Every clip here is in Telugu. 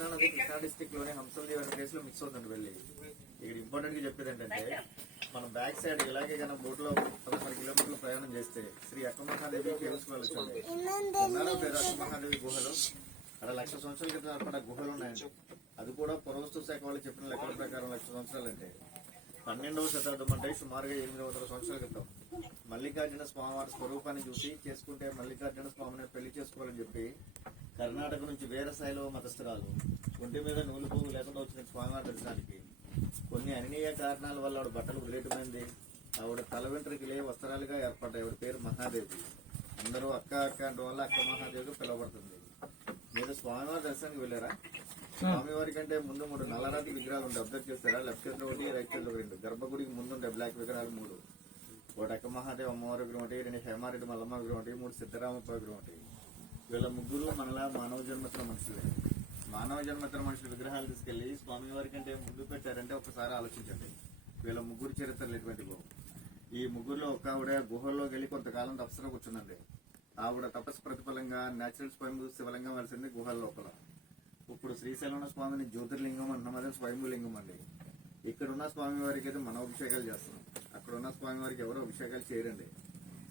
కృష్ణా డిస్టిక్ లోనే హంసల్దేవి అనే ప్లేస్ లో మిక్స్ అవుతుంది వెళ్ళి. ఇక్కడ ఇంపార్టెంట్ గా చెప్పేది ఏంటంటే మనం బ్యాక్ సైడ్ ఇలాగే కన్నా బోట్ లో 16 కిలోమీటర్లు ప్రయాణం చేస్తే శ్రీ అక్కమహాదేవి కేవ్స్ వెళ్ళొచ్చింది. అక్కమహాదేవి గుహలు అక్కడ 1,00,000 సంవత్సరాల క్రితం ఏర్పడ్డ గుహలు ఉన్నాయండి. అది కూడా పురావస్తు శాఖ వాళ్ళు చెప్పిన లెక్కల ప్రకారం 1,00,000 సంవత్సరాలు అంటే 12వ శతాబ్దం అంటే సుమారుగా 800 సంవత్సరాల క్రితం మల్లికార్జున స్వామివారి స్వరూపాన్ని చూసి చేసుకుంటే మల్లికార్జున స్వామిని పెళ్లి చేసుకోవాలని చెప్పి కర్ణాటక నుంచి వీరశైవ మతస్థురాలు ఒంటి మీద నూలు పువ్వు లేకుండా వచ్చిన స్వామివారి దర్శనానికి కొన్ని అననీయ కారణాల వల్ల ఆవిడ బట్టలు ఉరేటమైంది. ఆవిడ తల వెంట్రుకలే వస్త్రాలుగా ఏర్పడ్డాయి. ఆవిడ పేరు మహాదేవి. అందరూ అక్క అక్క అంటే వల్ల అక్క మహాదేవిగా పిలువబడుతుంది. మీరు స్వామివారి దర్శనానికి వెళ్ళారా? స్వామివారి కంటే ముందు 3 నల్లరాతి విగ్రహాలు ఉండే అబ్జర్వ్ చేస్తారా? లెఫ్ట్ చేతిలో 1, రైట్ చేతిలో 2. గర్భగుడికి ముందుండే బ్లాక్ విగ్రహాలు 3. ఒకటి అక్క మహాదేవి అమ్మవారి విగ్రహం ఒకటి, 2 హేమారెడ్డి మల్లమ్మ విగ్రహం ఒకటి, 3 సిద్ధరామప్ప విగ్రహం ఒకటి. వీళ్ళ ముగ్గురు మనలా మానవ జన్మత్ర మనుషులే. మానవ జన్మత్ర మనుషుల విగ్రహాలు తీసుకెళ్లి స్వామివారి కంటే ముందు పెట్టారంటే ఒకసారి ఆలోచించండి. వీళ్ళ ముగ్గురు చరిత్రలు ఎటువంటివో. ఈ ముగ్గురులో ఒక ఆవిడ గుహల్లోకి వెళ్ళి కొంతకాలం తపస్సులో కూర్చుందండి. ఆవిడ తపస్సు ప్రతిఫలంగా నేచురల్ స్వయంభూ శివలింగం వెలిసింది గుహల లోపల. ఇప్పుడు శ్రీశైలం స్వామిని జ్యోతిర్లింగం అంటున్నాం, అదే స్వయంభూలింగం అండి. ఇక్కడున్న స్వామి వారికి అయితే మనం అభిషేకాలు చేస్తున్నాం. అక్కడున్న స్వామి వారికి ఎవరో అభిషేకాలు చేయరండి.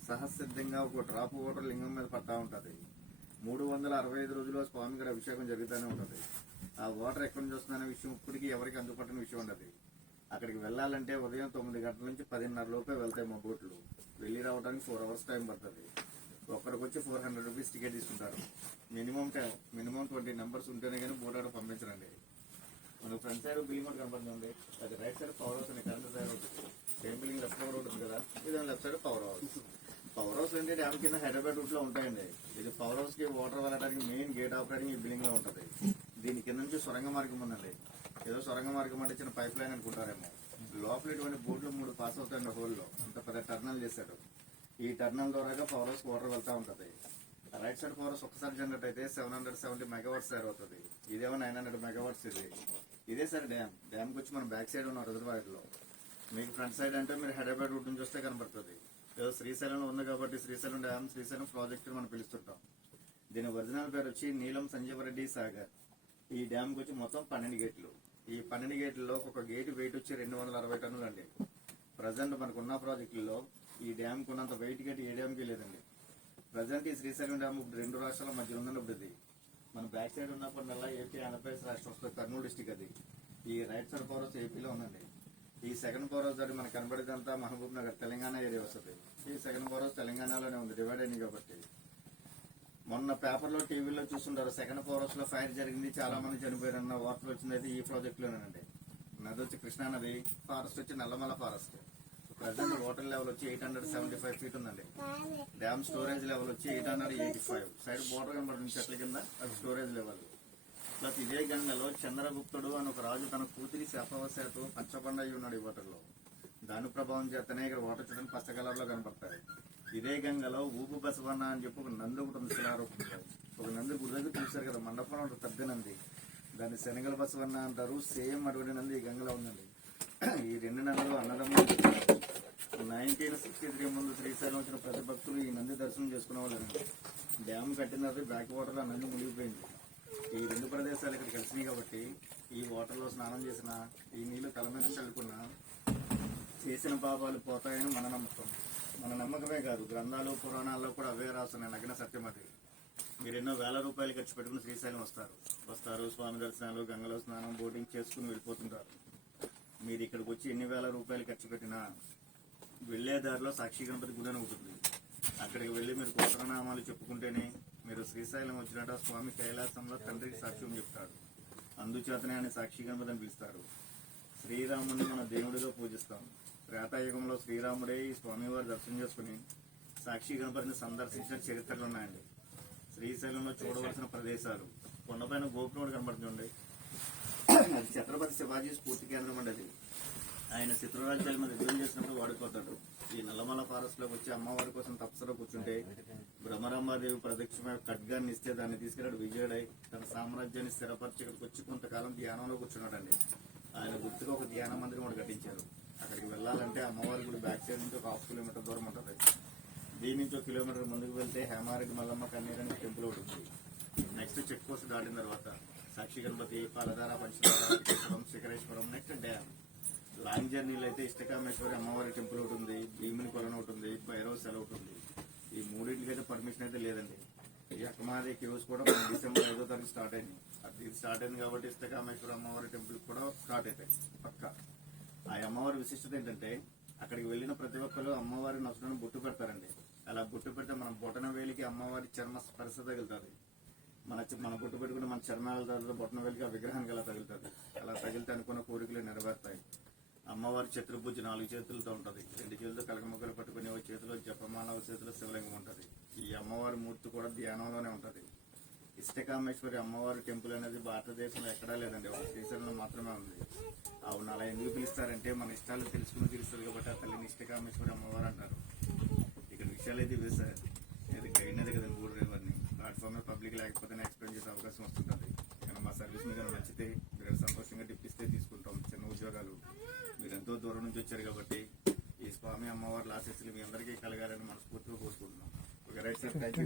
సహసిద్ధంగా ఒక డ్రాప్ వాటర్ లింగం మీద పడతా ఉంటుంది. 365 రోజులు స్వామి గారి అభిషేకం జరుగుతూనే ఉంటుంది. ఆ వాటర్ ఎక్కడి నుంచి వస్తుందనే విషయం ఇప్పటికీ ఎవరికి అందుపట్టిన విషయం ఉండదు. అక్కడికి వెళ్ళాలంటే ఉదయం 9 గంటల నుంచి 10:30 లోపే వెళ్తాయి మా బోట్లు. వెళ్ళి రావడానికి 4 అవర్స్ టైం పడుతుంది. ఒక్కడికి వచ్చి 400 రూపీస్ టికెట్ తీసుకుంటారు. మినిమం 20 నెంబర్స్ ఉంటేనే కానీ బోట్ ఆడ పంపించరండి. మనకు ఫ్రంట్ సైడ్ బిల్డింగ్ ఒకటి కనపడుతుంది. అది రైట్ సైడ్ పవర్ హౌస్ అండి. కరెంట్ సైడ్ ఉంటుంది. సేమ్ బిల్డింగ్ లెఫ్ట్ రోడ్ ఉంటుంది కదా, ఇది left side power house. Power house అంటే డ్యామ్ కింద హైదరాబాద్ రూట్ లో ఉంటాయండి. ఇది పవర్ హౌస్ కి వాటర్ వెళ్ళడానికి మెయిన్ గేట్ ఆపరేటింగ్ ఈ బిల్డింగ్ లో ఉంటుంది. దీని కింద నుంచి సొరంగ మార్గం ఉందండి. ఏదో సొరంగ మార్గం అంటే చిన్న పైప్ లైన్ అనుకుంటారేమో. లోపల ఇటువంటి బోట్లు 3 పాస్ అవుతాయండి హోల్లో. అంత పెద్ద టర్నల్ చేశారు. ఈ టర్నల్ ద్వారా పవర్ హౌస్ వాటర్ వెళ్తా ఉంటుంది. రైట్ సైడ్ పవర్ హౌస్ ఒక్కసారి జనరేట్ అయితే 770 మెగావాట్స్ తయారు అవుతుంది. ఇదేమో 900 మెగావాట్స్. ఇదే సార్ డ్యామ్కి వచ్చి మన బ్యాక్ సైడ్ ఉన్న రిజర్వాయర్ లో. మీకు ఫ్రంట్ సైడ్ అంటే మీరు హైదరాబాద్ రూట్ నుంచి వస్తే కనబడుతుంది. ఏదో శ్రీశైలంలో ఉంది కాబట్టి శ్రీశైలం డ్యామ్, శ్రీశైలం ప్రాజెక్ట్ మనం పిలుస్తుంటాం. దీని ఒరిజినల్ పేరు వచ్చి నీలం సంజీవరెడ్డి సాగర్. ఈ డ్యామ్ వచ్చి మొత్తం 12 గేట్లు. ఈ 12 గేట్లలో ఒక గేట్ వెయిట్ వచ్చి 260 టన్నులు అండి. ప్రజెంట్ మనకున్న ప్రాజెక్టుల్లో ఈ డ్యామ్ కున్నంత వెయిట్ గేట్ ఏ డ్యామ్కి లేదండి. ప్రజెంట్ ఈ శ్రీశైలం డ్యామ్ 2 రాష్ట్రాల మధ్య ఉందన్నప్పుడు ఇది మన బ్యాక్ సైడ్ ఉన్నప్పుడల్లా ఏపీ ఆంధ్రప్రదేశ్ రాష్ట్రం వస్తుంది. కర్నూలు డిస్టిక్ అది. ఈ రైట్ సైడ్ పవర్ హౌస్ ఏపీలో ఉందండి. ఈ సెకండ్ పవర్ హౌస్ అది మనకు కనబడేదంతా మహబూబ్ నగర్ తెలంగాణ ఏరియా వస్తుంది. ఈ సెకండ్ పవర్ హౌస్ తెలంగాణలోనే ఉంది, డివైడ్ అయింది కాబట్టి. మొన్న పేపర్లో టీవీలో చూస్తుంటారు సెకండ్ పవర్ హౌస్ లో ఫైర్ జరిగింది, చాలా మంది చనిపోయారన్న వార్తలు వచ్చింది. అయితే ఈ ప్రాజెక్ట్ లోనేనండి. నది వచ్చి కృష్ణా నది, ఫారెస్ట్ వచ్చి Nallamala forest. Present water level వచ్చి 875 ఫీట్ ఉందండి. డ్యామ్ స్టోరేజ్ లెవెల్ వచ్చి 885. సైడ్ బోర్డర్ కనబడుతుంది చెట్ల కింద, అది స్టోరేజ్ లెవెల్. ప్లస్ ఇదే గంగలో చంద్రగుప్తుడు అని ఒక రాజు తన కూతురి శాపవశాత్తు పచ్చబండ అయి ఉన్నాడు ఈ వాటర్ లో. దాని ప్రభావం చేతనే ఇక్కడ వాటర్ చూడడానికి పచ్చ కలర్ లో కనపడతాయి. ఇదే గంగలో ఊపు బసవన్న అని చెప్పి ఒక నంది ఒకటి ఉంది శిలారూపంలో. ఒక నంది గుడి దగ్గర చూశారు కదా, మండపంలో ఉంటుంది పెద్ద నంది, దాన్ని శనగల బసవన్న అంటారు. సేమ్ అటువంటి నంది ఈ గంగలో ఉందండి. ఈ 2 నందులు అన్నదమ్ములు. 1963 ముందు శ్రీశైలం వచ్చిన ప్రతి భక్తులు ఈ నంది దర్శనం చేసుకునే వాళ్ళండి. డ్యామ్ కట్టిన తర్వాత బ్యాక్ వాటర్ లో నంది మునిగిపోయింది. ఈ 2 ప్రదేశాలు ఇక్కడ కలిసినాయి కాబట్టి ఈ వాటర్ లో స్నానం చేసిన, ఈ నీళ్లు తల మీద చల్లుకున్న చేసిన పాపాలు పోతాయని మన నమ్మకం. మన నమ్మకమే కాదు, గ్రంథాలు పురాణాల్లో కూడా అవే రాస్తున్నాయి. నగ్న సత్యం అది. మీరు ఎన్నో వేల రూపాయలు ఖర్చు పెట్టుకుని శ్రీశైలం వస్తారు, స్వామి దర్శనాలు, గంగలో స్నానం, బోటింగ్ చేసుకుని వెళ్ళిపోతుంటారు. మీరు ఇక్కడికి వచ్చి ఎన్ని వేల రూపాయలు ఖర్చు పెట్టినా వెళ్లే దారిలో సాక్షి గణపతి గుడి అని ఉంటుంది. అక్కడికి వెళ్లి మీరు గోత్రనామాలు చెప్పుకుంటేనే మీరు శ్రీశైలం వచ్చినట్టు స్వామి కైలాసంలో తండ్రికి సాక్ష్యం చెప్తాడు. అందుచేతనే ఆయన సాక్షి గణపతి అని పిలుస్తారు. శ్రీరాముడిని మన దేవుడిగా పూజిస్తాం. త్రేతాయుగంలో శ్రీరాముడే ఈ స్వామివారి దర్శనం చేసుకుని సాక్షి గణపతిని సందర్శించిన చరిత్రలు ఉన్నాయండి. శ్రీశైలంలో చూడవలసిన ప్రదేశాలు, కొండపైన గోపురం కనబడుతుంది. అది ఛత్రపతి శివాజీ స్ఫూర్తి కేంద్రం అండి. ఆయన శత్రురాజ్యాల మీద యుద్ధం చేసినప్పుడు వాడుకోతాడు. ఈ నల్లమల ఫారెస్ట్ లోకి వచ్చి అమ్మవారి కోసం తపస్సులో కూర్చుంటే భ్రమరాంబాదేవి ప్రదక్షిణ ఖడ్గాన్ని ఇస్తే దాన్ని తీసుకెళ్ళాడు విజయుడై తన సామ్రాజ్యాన్ని స్థిరపరిచి ఇక్కడికి వచ్చి కొంతకాలం ధ్యానంలో కూర్చున్నాడండి. ఆయన గుర్తుగా ఒక ధ్యాన మందిరం కూడా కట్టించారు. అక్కడికి వెళ్ళాలంటే అమ్మవారి గుడి బ్యాక్ సైడ్ నుంచి ఒక 1/2 కిలోమీటర్ దూరం ఉంటుంది. దీని నుంచి 1 కిలోమీటర్ ముందుకు వెళ్తే హేమారెడ్డి మల్లమ్మ కన్నీరని టెంపుల్ ఒకటి ఉంది. నెక్స్ట్ చెక్ పోస్ట్ దాటిన తర్వాత సాక్షి గణపతి, పాలధార, పంచదార, Kesavaram, Sikhareswaram, next dam. Long జర్నీలో అయితే ఇష్టకామేశ్వరి అమ్మవారి టెంపుల్ ఒకటి ఉంది, భీముని కొలను ఒకటి ఉంది, భైరవ సెలవు ఒకటి ఉంది. ఈ మూడింటికి అయితే పర్మిషన్ అయితే లేదండి. ఈ అక్కమాది కేవ్స్ కూడా మన డిసెంబర్ 5వ తారీఖు స్టార్ట్ అయింది. అది స్టార్ట్ అయింది కాబట్టి ఇష్టకామేశ్వర అమ్మవారి టెంపుల్ కూడా స్టార్ట్ అవుతాయి పక్క. ఆ అమ్మవారి విశిష్టత ఏంటంటే అక్కడికి వెళ్ళిన ప్రతి ఒక్కరు అమ్మవారి నొసలను బొట్టు పెడతారండి. అలా బొట్టు పెడితే మన బొటన వేలికి అమ్మవారి చర్మ స్పర్శ తగులుతుంది. మన బొట్టు పెట్టుకుని మన చర్మాల తర్వాత బొటన వేలికి ఆ విగ్రహానికి అలా తగులుతుంది. అలా తగిలితే అనుకున్న కోరికలు నెరవేరుతాయి. అమ్మవారి చతుర్భుజి 4 చేతులతో ఉంటది. 2 చేతులతో కలకమొగ్గలు పట్టుకుని, ఒక చేతిలో జపమాల, ఒక చేతిలో శివలింగం ఉంటది. ఈ అమ్మవారి మూర్తి కూడా ధ్యానంలోనే ఉంటది. ఇష్టకామేశ్వరి అమ్మవారి టెంపుల్ అనేది భారతదేశంలో ఎక్కడా లేదండి, ఒక శ్రీశైలంలో మాత్రమే ఉంది. అవును, అలా ఎందుకు పిలుస్తారంటే మన ఇష్టాలు తెలుసుకుని తెలుస్తుంది కాబట్టి ఆ తల్లిని ఇష్టకామేశ్వరి అమ్మవారు అంటారు. ఇక్కడ విషయాలు అయితే ఇవే సార్. ఇది అయినది కదండి ఊరు రేవర్ని ప్లాట్ఫామ్ మీద పబ్లిక్ లేకపోతేనే ఎక్స్ప్లెయిన్ చేసే అవకాశం వస్తుంటుంది. కానీ మా సర్వీస్ మీకు నచ్చితే మీరు సంతోషంగా టిప్పిస్తే తీసుకుంటాం. చిన్న ఉద్యోగాలు, మీరు ఎంతో దూరం నుంచి వచ్చారు కాబట్టి ఈ స్వామి అమ్మవారి ఆశీస్సులు మీ అందరికీ కలగాలని మనస్ఫూర్తిగా కోరుకుంటున్నాం. Okay right sir, thank you.